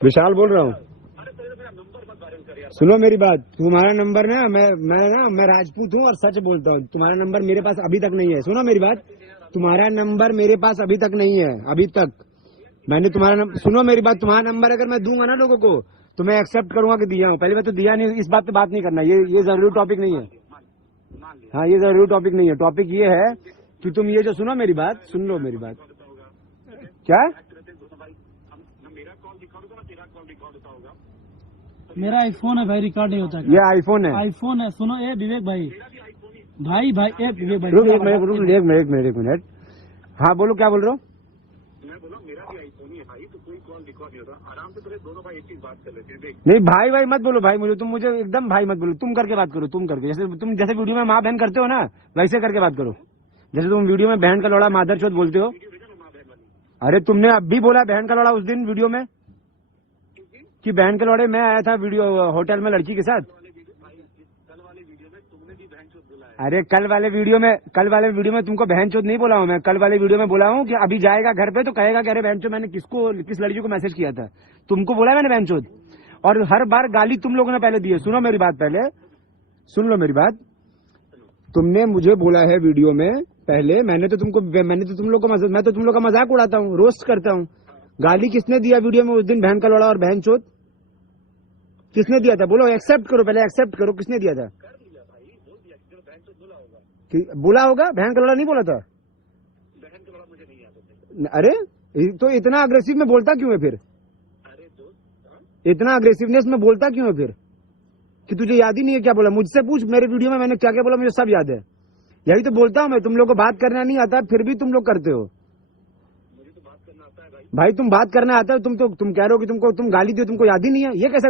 विशाल बोल रहा हूँ। सुनो मेरी बात, तुम्हारा नंबर ना मैं राजपूत हूँ और सच बोलता हूँ। तुम्हारा नंबर मेरे पास अभी तक नहीं है। सुनो मेरी बात, तुम्हारा नंबर मेरे पास अभी तक नहीं है। अभी तक मैंने तुम्हारा नंबर, सुनो मेरी बात, तुम्हारा नंबर अगर मैं दूंगा ना लोगों को तो मैं एक्सेप्ट करूंगा कि दिया हूँ। पहले मैं तो दिया नहीं, इस बात पे बात नहीं करना। ये जरूरी टॉपिक नहीं है। हाँ, ये जरूरी टॉपिक नहीं है। टॉपिक ये है कि तुम ये जो, सुनो मेरी बात, सुन लो मेरी बात। क्या? मेरा आईफोन है भाई, रिकॉर्ड नहीं होता। ये आईफोन है? आईफोन है। सुनो ए विवेक भाई, भाई भाई ए विवेक भाई, रुक एक मिनट। हाँ बोलो, क्या बोल रहे हो? मैं बोला मेरा भी आईफोन ही है भाई, तो कोई कॉल रिकॉर्ड नहीं होता। आराम से दोनों भाई एक चीज बात कर लेते हैं। नहीं भाई भाई मत बोलो भाई, मुझे एकदम भाई मत बोलो। तुम करके बात करो, तुम करके, जैसे वीडियो में माँ बहन करते हो ना, वैसे करके बात करो। जैसे तुम वीडियो में बहन का लौड़ा मादरचोद बोलते हो। अरे तुमने अब भी बोला बहन का लौड़ा उस दिन वीडियो में, कि बहन के लौड़े मैं आया था वीडियो होटल में लड़की के साथ। अरे कल वाले वीडियो में तुमको बहन चोद नहीं बोला हूँ मैं। कल वाले वीडियो में बोला हूँ कि अभी जाएगा घर पे तो कहेगा कि अरे बहन चोद मैंने किस लड़की को मैसेज किया था। तुमको बोला मैंने बहन चोद, और हर बार गाली तुम लोगों ने पहले दी है। सुनो मेरी बात, पहले सुन लो मेरी बात। तुमने मुझे बोला है वीडियो में पहले, मैं तो तुम लोग का मजाक उड़ाता हूँ, रोस्ट करता हूँ। गाली किसने दिया वीडियो में उस दिन, बहन का लौड़ा और बहन चोद? किसने दिया था? बोलो, एक्सेप्ट करो, पहले एक्सेप्ट करो, किसने दिया था? बोला होगा, बहन का लौड़ा नहीं बोला था। बहन का लौड़ा मुझे नहीं याद। अरे तो इतना अग्रेसिव में बोलता क्यों है फिर? इतना अग्रेसिवनेस में बोलता क्यों है फिर, कि तुझे याद ही नहीं है क्या बोला? मुझसे पूछ, मेरे वीडियो में मैंने क्या क्या बोला, मुझे सब याद है। यही तो बोलता हूँ मैं, तुम लोग को बात करना नहीं आता, फिर भी तुम लोग करते हो। मुझे तो बात करना आता है भाई तुम बात करना आता है, तुम कह रहे हो कि तुम गाली दियो, तुमको याद ही नहीं है। ये कैसा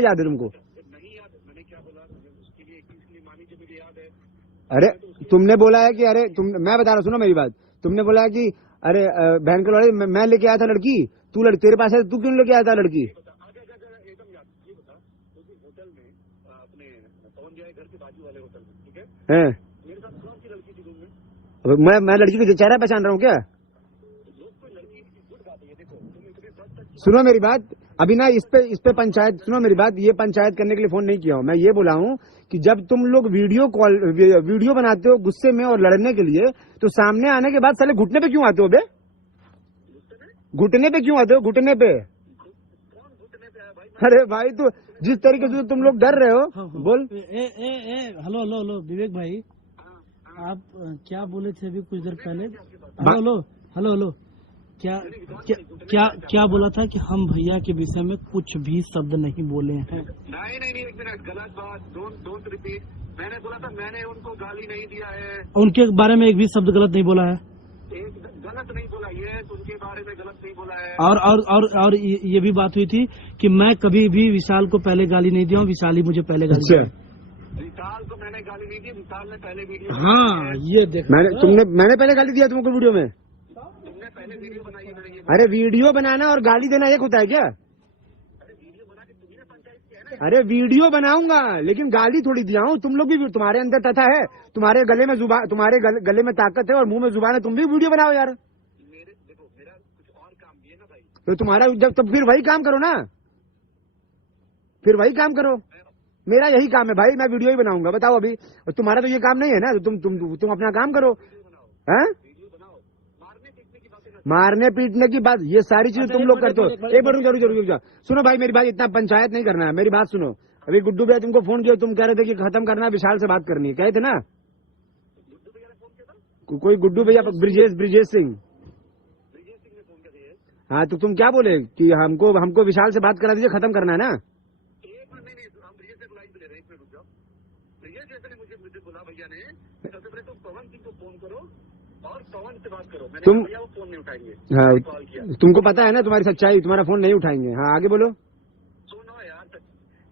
याद है तुमको? नहीं याद, मैंने क्या बोला उसके लिए, इसलिए मानी जो मुझे याद है। अरे तुमने बोला है कि मैं बता रहा हूँ, सुनो मेरी बात। तुमने बोला है कि अरे बहन के लड़ाई मैं लेके आया था लड़की, तेरे पास है, तू क्यों लेके आया था लड़की? एकदम याद, ये बता, उस होटल में अपने पवन जय घर के बाजू वाले होटल में, ठीक है, मेरे साथ कौन सी लड़की थी रूम में? मैं लड़की का चेहरा पहचान रहा हूँ क्या? सुनो मेरी बात, अभी ना इस पे पंचायत, सुनो मेरी बात, ये पंचायत करने के लिए फोन नहीं किया हूँ मैं। ये बोला हूँ कि जब तुम लोग वीडियो बनाते हो गुस्से में और लड़ने के लिए, तो सामने आने के बाद साले घुटने पे क्यों आते हो बे? घुटने पे क्यों आते हो? घुटने पे? अरे भाई, तो जिस तरीके से तुम लोग डर रहे हो, बोल। हेलो हेलो हेलो विवेक भाई, आप क्या बोले थे अभी कुछ देर पहले? हेलो हेलो हेलो, क्या बोला था कि हम भैया के विषय में कुछ भी शब्द नहीं बोले हैं? नहीं, एक मिनट, गलत बात, डोंट रिपीट। मैंने बोला था, मैंने उनको गाली नहीं दिया है। उनके बारे में एक भी शब्द गलत नहीं बोला है। गलत नहीं बोला, ये उनके बारे में गलत नहीं बोला है। और ये भी बात हुई थी कि मैं कभी भी विशाल को पहले गाली नहीं दिया हूँ, विशाल ही मुझे पहले गाली दिया। विशाल को मैंने गाली नहीं दी, विशाल ने पहले वीडियो। हाँ, ये देख, मैंने पहले गाली दिया तुमको वीडियो में? तुमने पहले वीडियो बनाई है, मैंने ये। अरे वीडियो बनाना और गाली देना एक होता है क्या? अरे वीडियो बनाऊंगा, लेकिन गाली थोड़ी दिया हूँ। तुम लोग भी, तुम्हारे अंदर तथा है, तुम्हारे गले में ताकत है और मुंह में जुबान है, तुम भी वीडियो बनाओ यार। देखो, मेरा कुछ और काम भी है ना भाई। तो तुम्हारा जब फिर वही काम करो ना, फिर वही काम करो। मेरा यही काम है भाई, मैं वीडियो ही बनाऊंगा। बताओ अभी, तुम्हारा तो ये काम नहीं है ना, तो तुम अपना काम करो। हैं? मारने पीटने की बात, ये सारी चीजें तुम लोग करते हो। एक बार जरूर सुनो भाई, मेरी बात, इतना पंचायत नहीं करना है, मेरी बात सुनो। अभी गुड्डू भैया तुमको फोन किया, तुम कह रहे थे कि खत्म करना है, विशाल से बात करनी है, कहे थे ना? कोई गुड्डू भैया, ब्रिजेश सिंह। हाँ, तो तुम क्या बोले कि हमको विशाल से बात करा दीजिए, खत्म करना है ना? मुझे बोला भैया ने, सबसे पहले तुम पवन सिंह को फोन करो और पवन से बात करो। मैंने तुम भैया वो फोन नहीं उठाएंगे। हाँ, कॉल किया, तुमको पता है ना तुम्हारी सच्चाई, तुम्हारा फोन नहीं उठाएंगे। हाँ, आगे बोलो। सुनो यार,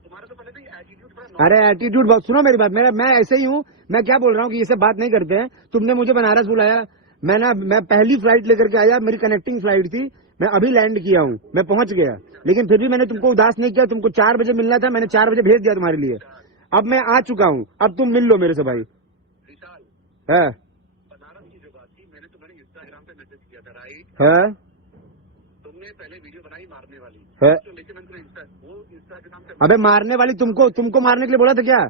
तुम्हारा तो पहले भी एटीट्यूड। अरे एटीट्यूड बहुत, सुनो मेरी बात, मैं ऐसे ही हूँ। मैं क्या बोल रहा हूँ कि ये सब बात नहीं करते हैं। तुमने मुझे बनारस बुलाया, मैं पहली फ्लाइट लेकर के आया, मेरी कनेक्टिंग फ्लाइट थी, मैं अभी लैंड किया हूँ, मैं पहुंच गया, लेकिन फिर भी मैंने तुमको उदास नहीं किया। तुमको 4 बजे मिलना था, मैंने 4 बजे भेज दिया तुम्हारे लिए। अब मैं आ चुका हूँ, अब तुम मिल लो मेरे से भाई। विशाल, है बनारस की जो बात थी, मैंने इंस्टाग्राम पे मैसेज किया था, राइट? है, तुमने पहले वीडियो बनाई मारने वाली। है। लेकिन अंदर इंस्टा के नाम से अबे मारने वाली तुमको मारने के लिए बोला था क्या?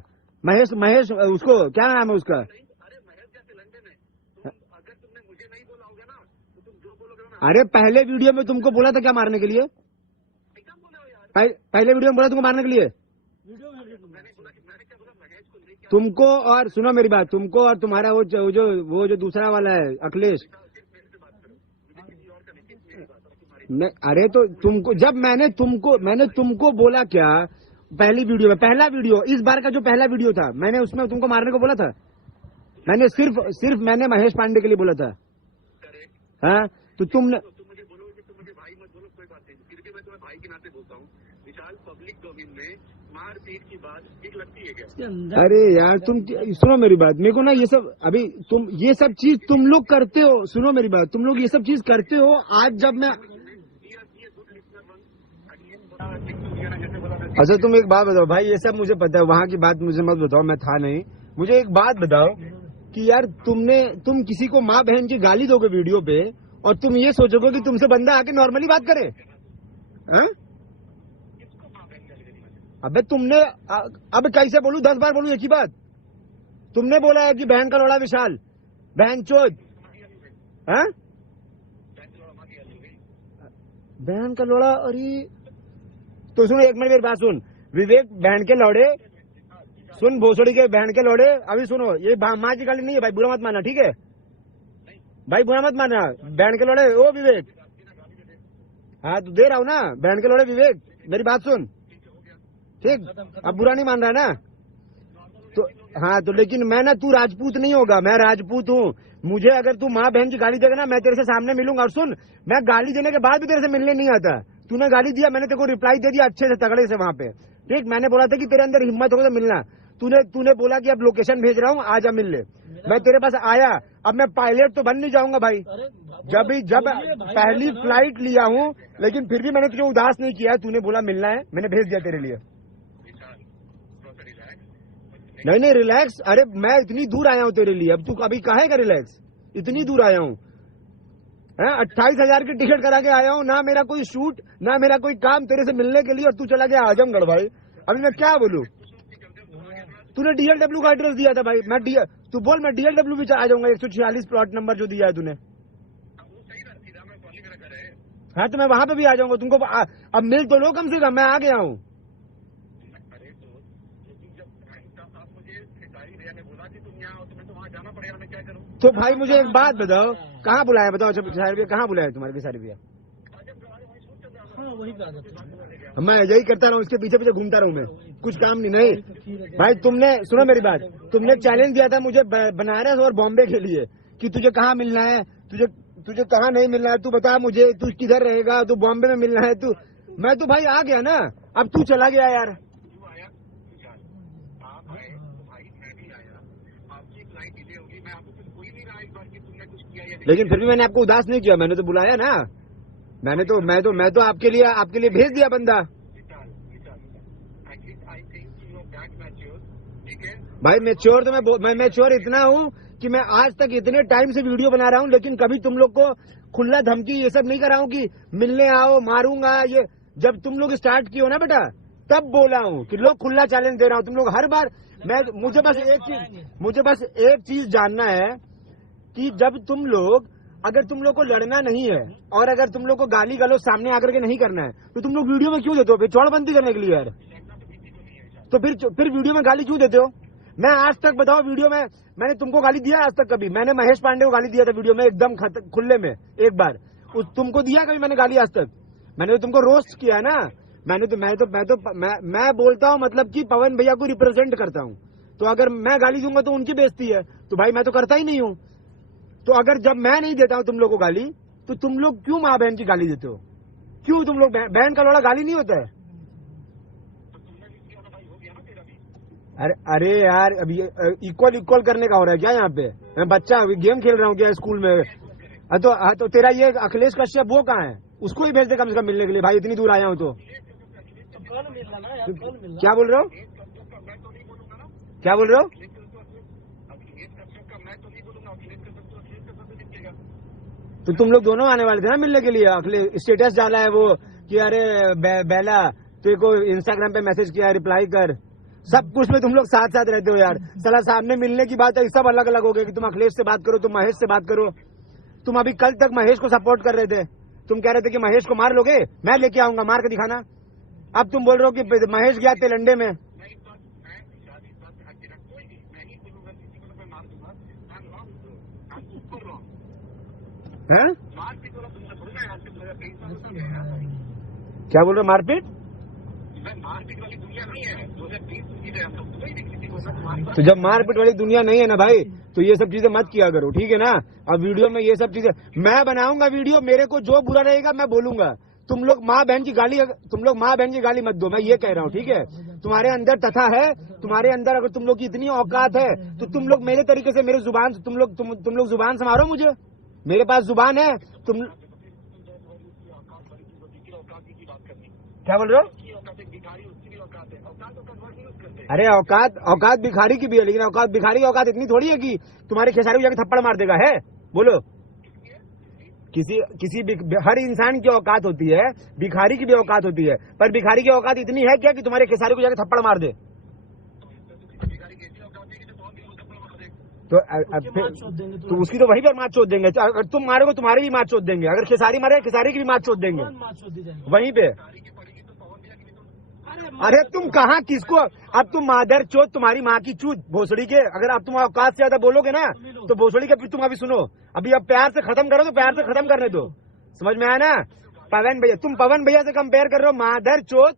महेश उसको क्या नाम है उसका? अरे महेश जैसे लंदन है, अगर तुमने मुझे नहीं बोला होगा ना तो तुम जो बोलोगे ना अरे पहले वीडियो में तुमको बोला था क्या मारने के लिए? एकदम बोले हो यार। पहले वीडियो में बोला तुमको मारने के लिए? वीडियो में भेज दो। मैंने क्या बोला, महेश को लेके तुमको और सुनो मेरी बात, तुमको और तुम्हारा वो जो दूसरा वाला है अखिलेश, नहीं अरे तो तुमको जब मैंने तुमको बोला क्या पहली वीडियो में, पहला वीडियो इस बार का जो पहला वीडियो था, मैंने उसमें तुमको मारने को बोला था? मैंने सिर्फ मैंने महेश पांडे के लिए बोला था। हाँ तो तुमने तुम मुझे बोलो कि तुम मुझे भाई मत बोलो, कोई बात नहीं, फिर भी मैं तुम्हें भाई के नाते बोलता हूँ। विशाल, पब्लिक डोमेन में मारपीट की बात ठीक लगती है क्या? इसके अंदर अरे यार तुम सुनो मेरी बात, मेरे को ना ये सब अभी तुम ये सब चीज तुम लोग करते हो, सुनो मेरी बात, तुम लोग ये सब चीज करते हो। आज जब मैं अच्छा तुम एक बात बताओ भाई, ये सब मुझे पता है, वहाँ की बात मुझे मत बताओ, मैं था नहीं। मुझे एक बात बताओ कि यार तुम किसी को माँ बहन की गाली दोगे वीडियो पे और तुम ये सोचोगे कि तुमसे बंदा आके नॉर्मली बात करे? हाँ? अबे तुमने अब कैसे बोलूं, 10 बार बोलूं एक ही बात? तुमने बोला है कि बहन का लोड़ा विशाल, बहन चोद, हाँ? बहन का लोड़ा। अरे तो सुन, एक मिनट मेरी बात सुन, विवेक बहन के लौड़े, सुन भोसड़ी के बहन के लौड़े, अभी सुनो, ये माँ की गाली नहीं है भाई, बुरा मत मानना, ठीक है भाई, बुरा मत मानना। बहन के लौड़े ओ विवेक, हाँ तो दे रहा हूँ ना, बहन के लौड़े विवेक, मेरी बात सुन, ठीक? अब बुरा नहीं मान रहा ना तो? हाँ तो लेकिन मैं ना, तू राजपूत नहीं होगा, मैं राजपूत हूँ। मुझे अगर तू माँ बहन की गाली देगा ना, मैं तेरे से सामने मिलूंगा। और सुन, मैं गाली देने के बाद भी तेरे से मिलने नहीं आता। तूने गाली दिया, मैंने तेरे को रिप्लाई दे दिया अच्छे से, तगड़े से वहाँ पे, ठीक? मैंने बोला था कि तेरे अंदर हिम्मत होगा तो मिलना। तूने बोला कि अब लोकेशन भेज रहा हूँ, आजा मिल ले। मैं तेरे पास आया, अब मैं पायलट तो बन नहीं जाऊंगा भाई, जब पहली फ्लाइट लिया हूँ, लेकिन फिर भी मैंने तुझे उदास नहीं किया। तूने बोला मिलना है, मैंने भेज दिया तेरे लिए। नहीं रिलैक्स, अरे मैं इतनी दूर आया हूँ तेरे लिए, अब तू अभी काहे का रिलैक्स? इतनी दूर आया हूँ, 28,000 की टिकट करा के आया हूँ, ना मेरा कोई शूट, ना मेरा कोई काम तेरे से मिलने के लिए, और तू चला गया आजमगढ़ भाई। अभी मैं क्या बोलूँ? तूने DLW का एड्रेस दिया था भाई, तू बोल, मैं DLW भी आ जाऊंगा, 146 प्लॉट नंबर जो दिया है तूने। हाँ तो मैं वहां पे भी आ जाऊंगा, तुमको अब मिल तो लो कम से कम, मैं आ गया हूँ। तो भाई मुझे एक बात बताओ, कहाँ बुलाया बताओ? अच्छा किसारी भैया कहाँ बुलाया तुम्हारे किसारी भैया? हाँ वही बात है। मैं यही करता रहूँ, इसके पीछे पीछे घूमता रहूँ, मैं कुछ काम नहीं भाई। तुमने सुनो मेरी बात, तुमने चैलेंज दिया था मुझे बनारस और बॉम्बे के लिए कि तुझे कहाँ मिलना है, तुझे कहाँ नहीं मिलना है, तू बता मुझे, तू किधर रहेगा, तू बॉम्बे में मिलना है तू। मैं तो भाई आ गया ना, अब तू चला गया यार। लेकिन फिर भी मैंने आपको उदास नहीं किया, मैंने तो बुलाया ना, मैं तो आपके लिए भेज दिया बंदा। भाई मैच्योर तो मैं मैच्योर इतना हूँ कि मैं आज तक इतने टाइम से वीडियो बना रहा हूँ, लेकिन कभी तुम लोग को खुला धमकी ये सब नहीं कर रहा हूँ कि मिलने आओ मारूंगा। ये जब तुम लोग स्टार्ट किए हो ना बेटा, तब बोला हूँ कि लोग खुला चैलेंज दे रहा हूँ। तुम लोग हर बार मुझे बस एक चीज जानना है कि जब अगर तुम लोग को लड़ना नहीं है और अगर तुम लोग को गाली गलौज सामने आकर के नहीं करना है, तो तुम लोग वीडियो में क्यों देते हो? फिर चौड़बंदी करने के लिए यार, तो फिर वीडियो में गाली क्यों देते हो? मैं आज तक बताओ, वीडियो में मैंने तुमको गाली दिया आज तक? कभी मैंने महेश पांडे को गाली दिया था वीडियो में एकदम खुले में एक बार? तुमको दिया कभी मैंने गाली आज तक? मैंने तो तुमको रोस्ट किया है ना। मैं बोलता हूँ मतलब कि पवन भैया को रिप्रेजेंट करता हूँ, तो अगर मैं गाली दूंगा तो उनकी बेइज्जती है, तो भाई मैं तो करता ही नहीं हूँ। तो अगर जब मैं नहीं देता हूँ तुम लोग को गाली, तो तुम लोग क्यों माँ बहन की गाली देते हो? क्यों? तुम लोग बहन का लोड़ा गाली नहीं होता है? अरे यार अभी इक्वल करने का हो रहा है क्या यहाँ पे? मैं बच्चा गेम खेल रहा हूँ क्या स्कूल में? तो तेरा ये अखिलेश कश्यप वो कहाँ है? उसको ही भेज दे कम से कम मिलने के लिए भाई, इतनी दूर आया हूँ तो। क्या बोल रहे हो? क्या बोल रहे हो? तो तुम लोग दोनों आने वाले थे ना मिलने के लिए? अखिलेश स्टेटस डाला है वो कि अरे बेला तेरे को इंस्टाग्राम पे मैसेज किया रिप्लाई कर, सब कुछ में तुम लोग साथ साथ रहते हो यार। साला सामने मिलने की बात है सब अलग अलग हो गए कि तुम अखिलेश से बात करो, तुम महेश से बात करो। तुम अभी कल तक महेश को सपोर्ट कर रहे थे, तुम कह रहे थे कि महेश को मार लोगे, मैं लेके आऊंगा मार के दिखाना। अब तुम बोल रहे हो कि महेश गया तेलंडे में। हैं? क्या बोल रहे हो मारपीट? तो जब मारपीट वाली दुनिया नहीं है ना भाई, तो ये सब चीजें मत किया करो, ठीक है ना। अब वीडियो में ये सब चीजें मैं बनाऊंगा, वीडियो मेरे को जो बुरा रहेगा मैं बोलूंगा। तुम लोग माँ बहन की गाली मत दो, मैं ये कह रहा हूँ, ठीक है। तुम्हारे अंदर तथा है, तुम्हारे अंदर अगर तुम लोग की इतनी औकात है तो तुम लोग मेरे तरीके से मेरे जुबान तुम लोग जुबान संभालो मुझे, मेरे पास जुबान है। तुम क्या बोल रहे हो? अरे औकात भिखारी की भी है, लेकिन औकात भिखारी की औकात इतनी थोड़ी है कि तुम्हारे खेसारी को जाके थप्पड़ मार देगा, है? बोलो। किसी हर इंसान की औकात होती है, भिखारी की भी औकात होती है, पर भिखारी की औकात इतनी है क्या कि तुम्हारे खेसारी को जाके थप्पड़ मार दे? तो उसकी तो वही पर मार चोद देंगे। अगर तुम मारोगे तुम्हारी भी मार चोद देंगे, अगर खेसारी मारे खेसारी की भी मार चोद देंगे वहीं पे। अरे तुम कहाँ किसको, अब तुम मादर चोद तुम्हारी माँ की चूत भोसड़ी के, अगर अब तुम औकात से ज्यादा बोलोगे ना तो भोसड़ी के तुम अभी सुनो, अभी अब प्यार से खत्म करो तो प्यार से खत्म करने दो, समझ में आया ना। पवन भैया, तुम पवन भैया से कंपेयर कर रहे हो मादर चोद।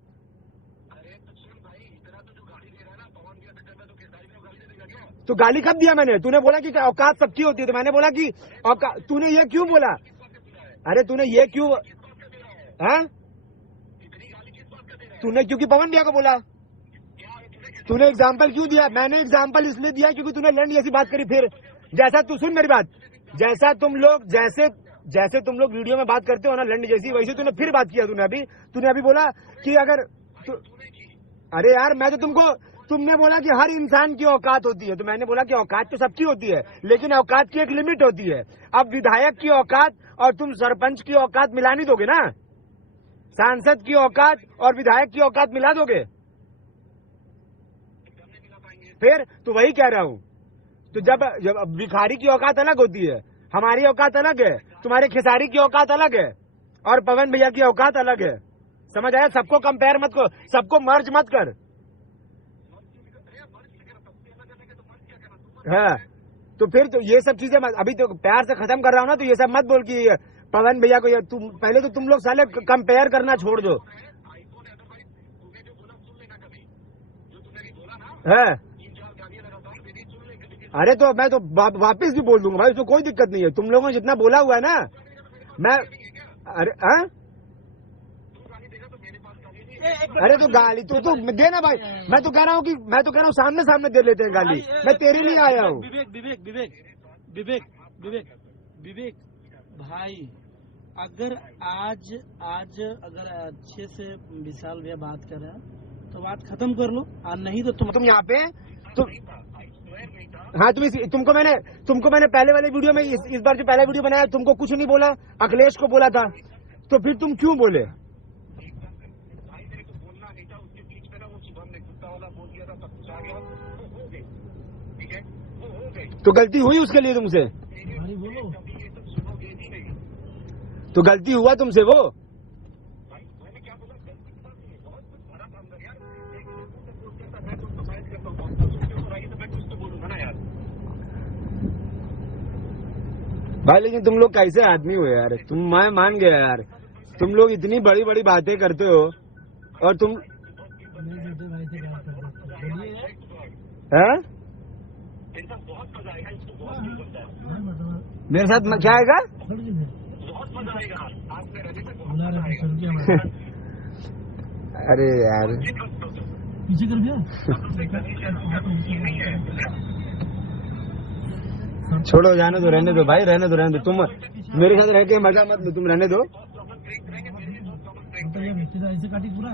तो गाली कब दिया मैंने? तूने बोला कि औकात सबकी होती है, तो मैंने बोला कि औकात। तूने ये क्यों बोला? अरे तूने ये क्यों, हाँ? तूने क्योंकि पवन भैया को बोला, तूने एग्जाम्पल क्यों दिया? मैंने एग्जाम्पल इसलिए दिया क्योंकि तूने लंड जैसी बात करी। फिर जैसा तू सुन मेरी बात, जैसे तुम लोग वीडियो में बात करते हो ना लंड जैसी, वैसे तूने फिर बात किया। तूने अभी बोला कि अगर अरे यार मैं तो तुमने बोला कि हर इंसान की औकात होती है, तो मैंने बोला कि औकात तो सबकी होती है, लेकिन औकात की एक लिमिट होती है। अब विधायक की औकात और तुम सरपंच की औकात मिला नहीं दोगे ना, सांसद की औकात और विधायक की औकात मिला दोगे? फिर तो वही कह रहा हूं। तो जब भिखारी की औकात अलग होती है, हमारी औकात अलग है, तुम्हारे खेसारी की औकात अलग है, और पवन भैया की औकात अलग है, समझ आया? सबको कंपेयर मत करो, सबको मर्ज मत कर। हाँ तो फिर तो ये सब चीजें अभी तो प्यार से खत्म कर रहा हूँ ना, तो ये सब मत बोल कि पवन भैया को तुम पहले तो तुम लोग साले कंपेयर करना छोड़ दो। है अरे तो मैं तो वापस भी बोल दूंगा भाई, उसमें कोई दिक्कत नहीं है। तुम लोगों ने जितना बोला हुआ है ना, मैं अरे तो गाली तो देना भाई। मैं तो कह रहा हूँ सामने सामने दे लेते हैं गाली। मैं तेरे लिए आया हूँ। विवेक भाई, अगर आज अगर अच्छे से विशाल भैया बात कर रहे हैं तो बात खत्म कर लो, और नहीं तो तुम यहाँ पे तो हाँ तुमको मैंने पहले वाले वीडियो में इस बार जो पहला वीडियो बनाया तुमको कुछ नहीं बोला, अखिलेश को बोला था, तो फिर तुम क्यों बोले? तो गलती हुई उसके लिए तुमसे, तो गलती हुआ तुमसे वो। भाई लेकिन तुम लोग कैसे आदमी हो यार? मैं मान गया यार, तुम लोग इतनी बड़ी बड़ी बातें करते हो और तुम मेरे साथ क्या आएगा? अरे यार पीछे कर दिया। छोड़ो, जाने दो, रहने दो भाई, रहने दो। तुम मेरे साथ रह के मजा मत लो, तुम रहने दो। ऐसे काटी पूरा